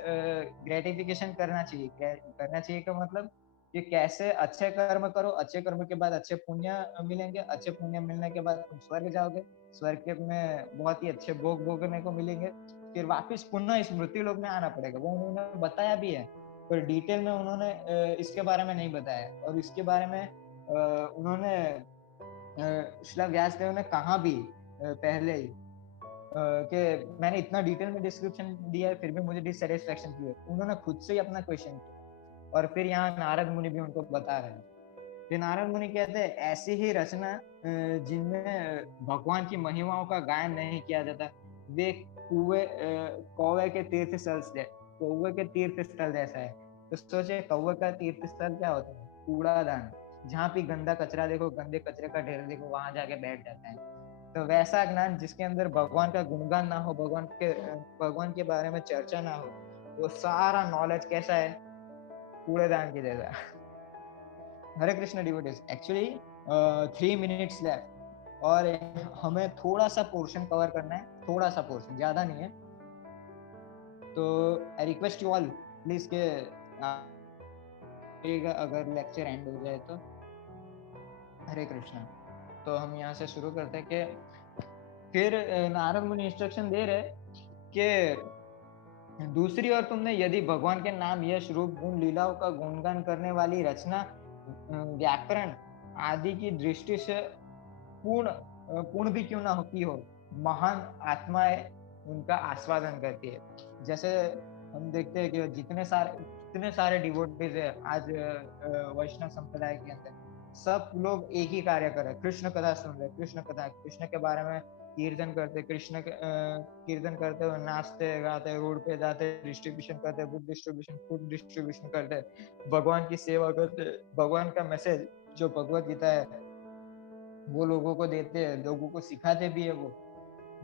ग्रेटिफिकेशन करना चाहिए का मतलब कि कैसे अच्छे कर्म करो, अच्छे कर्म के बाद अच्छे पुण्य मिलेंगे, अच्छे पुण्य मिलने के बाद तुम स्वर्ग जाओगे, स्वर्ग में बहुत ही अच्छे भोग भोगने को मिलेंगे, फिर वापस पुनः इस मृत्यु लोक में आना पड़ेगा। वो उन्होंने बताया भी है, पर डिटेल में उन्होंने इसके बारे में नहीं बताया। और इसके बारे में उन्होंने श्रील व्यासदेव ने कहा भी पहले ही कि मैंने इतना डिटेल में डिस्क्रिप्शन दिया है फिर भी मुझे डिससेटिस्फैक्शन क्यों है। उन्होंने खुद से ही अपना क्वेश्चन किया, और फिर यहाँ नारद मुनि भी उनको बता रहे हैं। फिर नारद मुनि कहते हैं ऐसी ही रचना जिनमें भगवान की महिमाओं का गायन नहीं किया जाता, वे कौवे के तीर्थ स्थल से कौवे के तीर्थ स्थल जैसा है। तो सोचे कौवे का तीर्थ स्थल क्या होता है? कूड़ादान, जहाँ भी गंदा कचरा देखो, गंदे कचरे का ढेर देखो, वहां जाके बैठ जाता है। तो वैसा ज्ञान जिसके अंदर भगवान का गुणगान ना हो, भगवान के बारे में चर्चा ना हो, वो सारा नॉलेज कैसा है? कूड़ेदान की जैसा। Hare Krishna devotees, actually 3 minutes left और हमें थोड़ा सा पोर्शन कवर करना है, थोड़ा सा पोर्शन, ज्यादा नहीं है। तो I request you all please के अगर लेक्चर एंड हो जाए तो। हरे कृष्णा। तो हम यहाँ से शुरू करते हैं कि फिर नारद मुनि इंस्ट्रक्शन दे रहे कि दूसरी ओर तुमने यदि भगवान के नाम, यश, रूप, गुण, लीलाओं का गुणगान करने वाली रचना, व्याकरण आदि की दृष्टि से पूर्ण भी क्यों ना होती हो, महान आत्माएं उनका आस्वादन करती है। जैसे हम देखते हैं कि जितने सारे डिवोटीज है आज वैष्णव संप्रदाय के अंदर, सब लोग एक ही कार्य कर रहे हैं, कृष्ण कथा सुन रहे, कृष्ण कथा, कृष्ण के बारे में कीर्तन करते, कृष्ण के कीर्तन करते हुए नाचते गाते, रोड पे जाते, डिस्ट्रीब्यूशन करते, बुक डिस्ट्रीब्यूशन, फूड डिस्ट्रीब्यूशन करते, भगवान की सेवा करते, भगवान का मैसेज जो भगवत गीता है वो लोगों को देते हैं, लोगों को सिखाते भी है वो।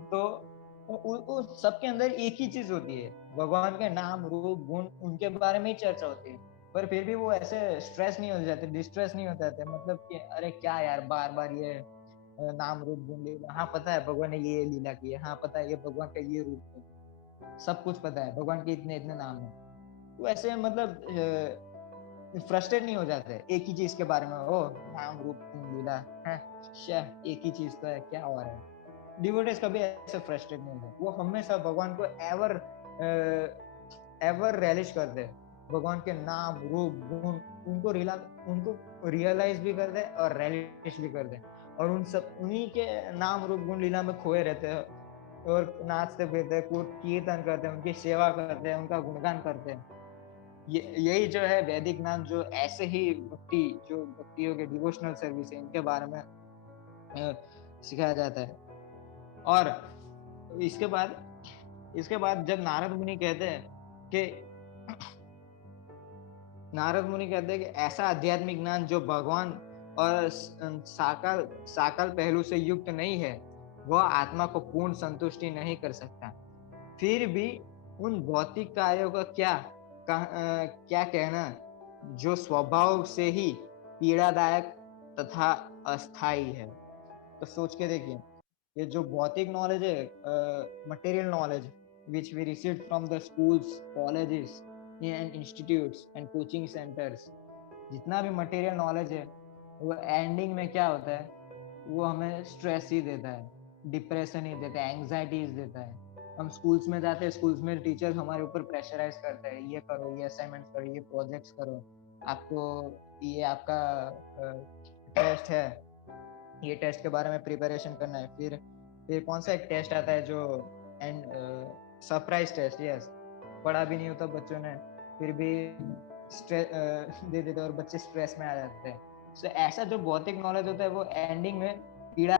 तो सबके अंदर एक ही चीज होती है, भगवान के नाम, रूप, गुण, उनके बारे में ही चर्चा होती है। पर फिर भी वो ऐसे स्ट्रेस नहीं हो जाते, डिस्ट्रेस नहीं हो जाते, मतलब कि अरे क्या यार बार बार ये नाम, रूप, गुण, लीला, हाँ पता है भगवान ने ये लीला की है, हाँ पता है ये भगवान का ये रूप है, सब कुछ पता है, भगवान के इतने इतने नाम है। तो ऐसे मतलब फ्रस्ट्रेट नहीं हो जाते एक ही चीज के बारे में, ओ नाम, रूप, गुण, लीला है, एक ही चीज तो है, क्या हो रहा है। डिवोटीज कभी ऐसे फ्रस्ट्रेट नहीं होते, वो हमेशा भगवान को एवर रेलिश करते हैं, भगवान के नाम, रूप, गुण, उनको रियलाइज भी करते हैं और रेलिश भी करते हैं, और उन्हीं के नाम, रूप, गुण, लीला में खोए रहते हैं, और नाचते फिरते हैं, कीर्तन करते हैं, उनकी सेवा करते हैं, उनका गुणगान करते हैं। यही जो है वैदिक ज्ञान, जो ऐसे ही जो भक्तियों के डिवोशनल सर्विस है, इनके बारे में सिखाया जाता है। और इसके बाद जब नारद मुनि कहते हैं कि ऐसा आध्यात्मिक ज्ञान जो भगवान और साकार पहलू से युक्त नहीं है, वह आत्मा को पूर्ण संतुष्टि नहीं कर सकता। फिर भी उन भौतिक कार्यों का क्या कहना, जो स्वभाव से ही पीड़ादायक तथा अस्थायी है। तो सोच के देखिए, ये जो भौतिक नॉलेज है, material knowledge which we receive from the schools, colleges and institutes and coaching centres, जितना भी मटेरियल नॉलेज है, वो एंडिंग में क्या होता है? वो हमें स्ट्रेस ही देता है, डिप्रेशन ही देता है, एंग्जाइटीज देता है। हम स्कूल्स में जाते हैं, स्कूल्स में टीचर हमारे ऊपर प्रेशराइज करते हैं, ये करो, ये असाइनमेंट करो, ये प्रोजेक्ट्स करो, ये आपका टेस्ट है, ये टेस्ट के बारे में प्रिपरेशन करना है। फिर कौन सा एक टेस्ट आता है जो एंड सरप्राइज टेस्ट, यस, पढ़ा भी नहीं होता बच्चों ने, फिर भी स्ट्रेस दे देते और बच्चे स्ट्रेस में आ जाते हैं। सो ऐसा जो भौतिक नॉलेज होता है वो एंडिंग में पीड़ा।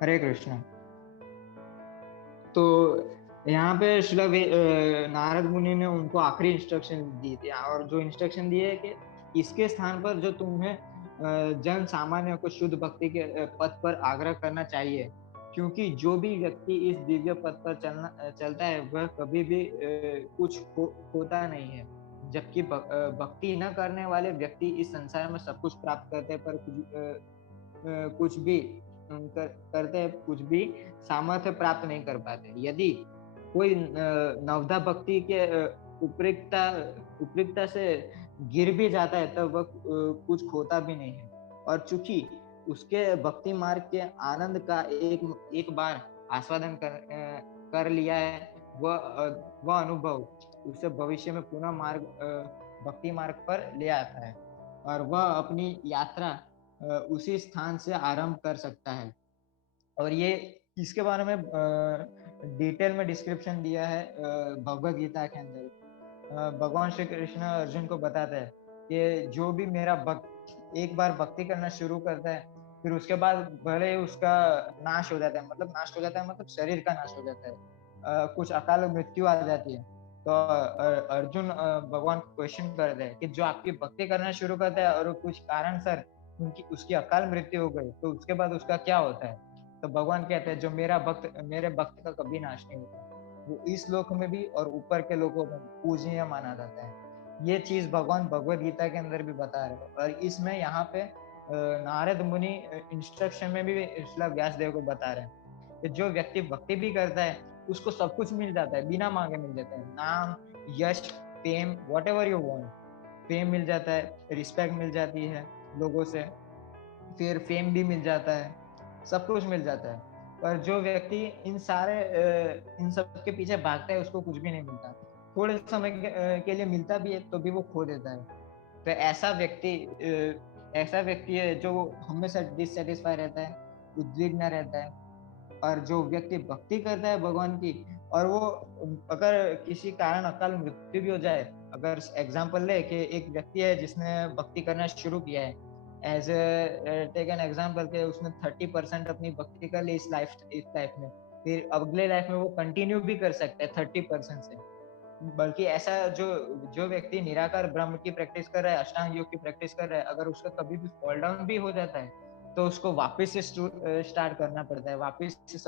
हरे कृष्ण। तो यहाँ पे नारद मुनि ने उनको आखिरी इंस्ट्रक्शन दी थी, और जो इंस्ट्रक्शन दिए है कि इसके स्थान पर जो तुम्हें जन सामान्य को शुद्ध भक्ति के पथ पर आग्रह करना चाहिए, क्योंकि जो भी व्यक्ति इस दिव्य पथ पर चलता है वह कभी भी कुछ खोता नहीं है, जबकि भक्ति न करने वाले व्यक्ति इस संसार में सब कुछ प्राप्त करते हैं, पर कुछ भी करते हैं, कुछ भी सामर्थ्य प्राप्त नहीं कर पाते। यदि कोई नवधा भक्ति के उपरिक्तता उपरिक्तता से गिर भी जाता है तब वह कुछ खोता भी नहीं है। और चूंकि उसके भक्ति मार्ग के आनंद का एक एक बार आस्वादन कर लिया है, वह अनुभव उसे भविष्य में पुनः भक्ति मार्ग पर ले आता है और वह अपनी यात्रा उसी स्थान से आरंभ कर सकता है। और ये इसके बारे में डिटेल में डिस्क्रिप्शन दिया है भगवद गीता के अंदर। भगवान श्री कृष्ण अर्जुन को बताते हैं कि जो भी मेरा भक्त एक बार भक्ति करना शुरू करता है, फिर उसके बाद भले ही उसका नाश हो जाता है, मतलब नाश हो जाता है मतलब शरीर का नाश हो जाता है, कुछ अकाल मृत्यु आ जाती है। तो अर्जुन भगवान को क्वेश्चन करते हैं कि जो आपकी भक्ति करना शुरू करता है और कुछ कारण सर उनकी उसकी अकाल मृत्यु हो गई, तो उसके बाद उसका क्या होता है? तो भगवान कहते हैं जो मेरे भक्त का कभी नाश नहीं होता, वो इस लोक में भी और ऊपर के लोकों में पूजनीय माना जाता है। ये चीज भगवान भगवद गीता के अंदर भी बता रहे हैं। और इसमें यहाँ पे नारद मुनि इंस्ट्रक्शन में भी श्रील व्यासदेव को बता रहे हैं कि जो व्यक्ति भक्ति भी करता है उसको सब कुछ मिल जाता है, बिना मांगे मिल जाता है। नाम, यश, fame, whatever you want, fame मिल जाता है, रिस्पेक्ट मिल जाती है लोगों से, फिर फेम भी मिल जाता है, सब कुछ मिल जाता है। पर जो व्यक्ति इन सब के पीछे भागता है उसको कुछ भी नहीं मिलता। थोड़े समय के लिए मिलता भी है तो भी वो खो देता है। तो ऐसा व्यक्ति है जो हमेशा डिससेटिस्फाई रहता है, उद्विग्न रहता है। और जो व्यक्ति भक्ति करता है भगवान की, और वो अगर किसी कारण अकाल मृत्यु भी हो जाए, अगर एग्जाम्पल ले कि एक व्यक्ति है जिसने भक्ति करना शुरू किया है, एज टेक एन एग्जाम्पल के उसने 30% अपनी भक्ति कर ली इस लाइफ में, फिर अगले लाइफ में वो कंटिन्यू भी कर सकता है 30% से। बल्कि ऐसा जो जो व्यक्ति निराकार ब्रह्म की प्रैक्टिस कर रहा है, अष्टांग योग की प्रैक्टिस कर रहा है, अगर उसका कभी भी फॉल डाउन भी हो जाता है तो उसको वापस से स्टार्ट करना पड़ता है, वापस से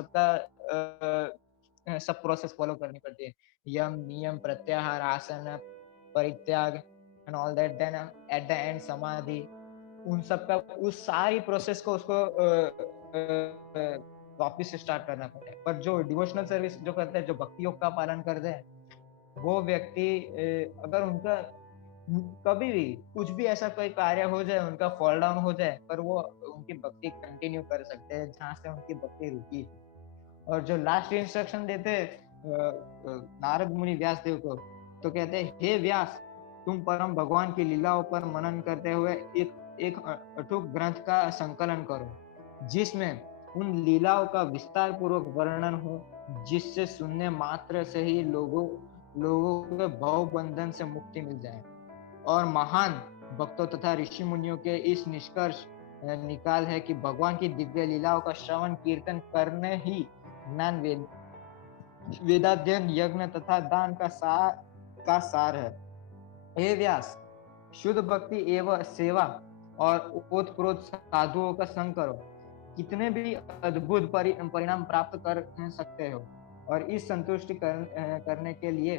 सब प्रोसेस फॉलो करनी पड़ती है। यम, नियम, प्रत्याहार, आसन, परित्याग and all that, then at the end samadhi. उन सब का उस सारी प्रोसेस को उसको वापस से स्टार्ट करना पड़ता है। पर जो डिवोशनल सर्विस जो करते हैं, जो भक्ति योग का पालन करते हैं, वो व्यक्ति अगर उनका कभी भी कुछ भी ऐसा कोई कार्य हो जाए, उनका फॉल डाउन हो जाए, पर वो उनकी भक्ति कंटिन्यू कर सकते हैं जहाँ से उनकी भक्ति रुकी थी। और जो लास्ट इंस्ट्रक्शन देते नारद मुनि व्यास देव को, तो कहते हैं हे व्यास, तुम परम भगवान की लीलाओं पर मनन करते हुए एक अटूट ग्रंथ का संकलन करो, जिसमें उन लीलाओं का विस्तार पूर्वक वर्णन हो, जिससे सुनने मात्र से ही लोगों के भव बंधन से मुक्ति मिल जाए। और महान भक्तों तथा ऋषि मुनियों के इस निष्कर्ष निकाल है कि भगवान की दिव्य लीलाओं का श्रवण कीर्तन करने ही ज्ञान वेदाध्ययन, यज्ञ तथा दान का सार है। हे व्यास, शुद्ध भक्ति एवं सेवा और ओतप्रोत साधुओं का संग करो, कितने भी अद्भुत परिणाम प्राप्त कर सकते हो। और इस संतुष्टि करने के लिए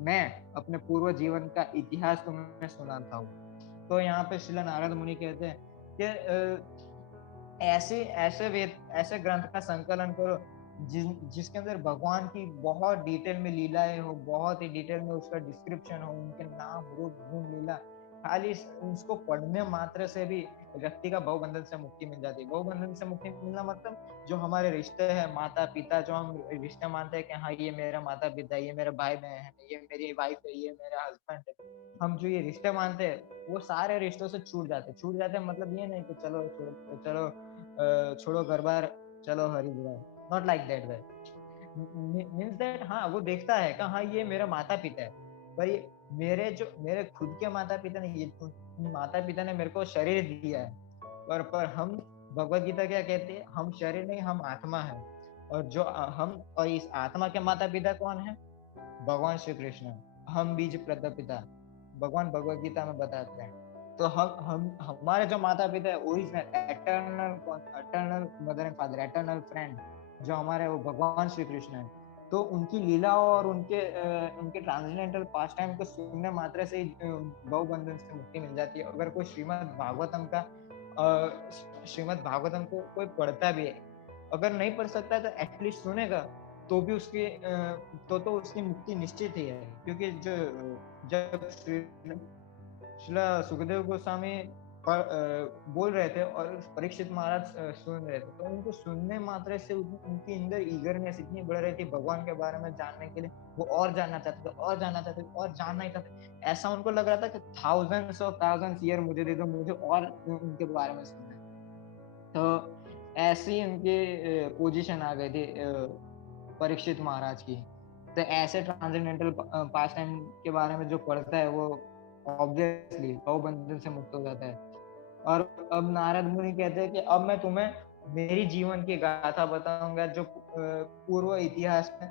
मैं अपने पूर्व जीवन का इतिहास तुम्हें सुनाता हूँ। तो यहाँ पे श्रील नारद मुनि कहते हैं कि ऐसे ग्रंथ का संकलन करो जिसके अंदर भगवान की बहुत डिटेल में लीलाएं हो, बहुत ही डिटेल में उसका डिस्क्रिप्शन हो, उनके नाम, रूप, गुण, लीला। खाली उसको पढ़ने मात्र से भी व्यक्ति का भवबंधन से मुक्ति मिल जाती है। भवबंधन से मुक्ति मिलना मतलब जो हमारे रिश्ते हैं, माता पिता, जो हम रिश्ते मानते हैं कि हाँ ये मेरा माता पिता, ये मेरा भाई बहन है, ये मेरी वाइफ है, ये मेरा हस्बैंड है, हम जो ये रिश्ते मानते हैं वो सारे रिश्तों से छूट जाते हैं। मतलब ये नहीं कि छोड़ो घर बार, चलो Haridwar, not like that way. Means that हाँ वो देखता है कि हाँ ये मेरा माता पिता है, पर ये मेरे खुद के माता पिता नहीं, ये माता पिता ने मेरे को शरीर दिया है। पर हम भगवत गीता क्या कहती है, हम शरीर नहीं, हम आत्मा है। और जो हम और इस आत्मा के माता पिता कौन है? भगवान श्री कृष्ण। हम बीज प्रदपिता, भगवान भगवत गीता में बताते हैं। तो हम हमारे जो माता पिता है original eternal mother and father, eternal friend जो हमारे वो भगवान श्री कृष्ण है। तो उनकी लीलाओं और उनके ट्रांसेंडेंटल पास टाइम को सुनने मात्र से ही भव बंधन से मुक्ति मिल जाती है। अगर कोई श्रीमद् भागवतम को कोई पढ़ता भी है, अगर नहीं पढ़ सकता है तो एटलीस्ट सुनेगा, तो भी उसकी तो उसकी मुक्ति निश्चित ही है, क्योंकि जो जब श्रीला सुखदेव गोस्वामी बोल रहे थे और परीक्षित महाराज सुन रहे थे, तो उनको सुनने मात्र से उनकी अंदर ईगरनेस इतनी बढ़ रही थी भगवान के बारे में जानने के लिए। वो और जानना चाहते थे, और जानना चाहते थे, और जानना ही चाहते। ऐसा उनको लग रहा था कि थाउजेंड्स ऑफ थाउजेंड्स ईयर मुझे दे दो, मुझे और उनके बारे में सुनना है। तो ऐसी उनकी पोजीशन आ गई थी परीक्षित महाराज की। तो ऐसे ट्रांसेंडेंटल पास टाइम के बारे में जो पढ़ता है वो ऑब्वियसली भव बंधन से मुक्त हो जाता है। और अब नारद मुनि कहते हैं कि अब मैं तुम्हें मेरी जीवन की गाथा बताऊंगा, जो पूर्व इतिहास में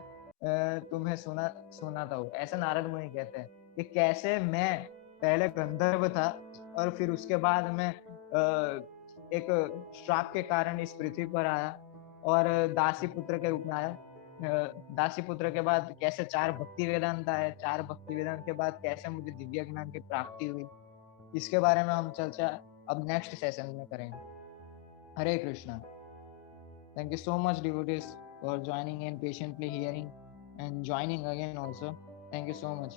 तुम्हें सुनाता हूँ। ऐसा नारद मुनि कहते हैं कि कैसे मैं पहले गंधर्व था और फिर उसके बाद मैं एक श्राप के कारण इस पृथ्वी पर आया और दासी पुत्र के रूप में आया। दासी पुत्र के बाद कैसे 4 भक्ति वेदांत आए, 4 भक्ति वेदांत के बाद कैसे मुझे दिव्य ज्ञान की प्राप्ति हुई, इसके बारे में हम चर्चा अब नेक्स्ट सेशन में करेंगे। हरे Krishna. Thank you so much, devotees, for joining in, patiently hearing, and joining again also. Thank you so much.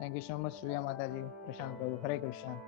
Thank you so much, Surya Mataji, Prashant Prabhu. Hare Krishna.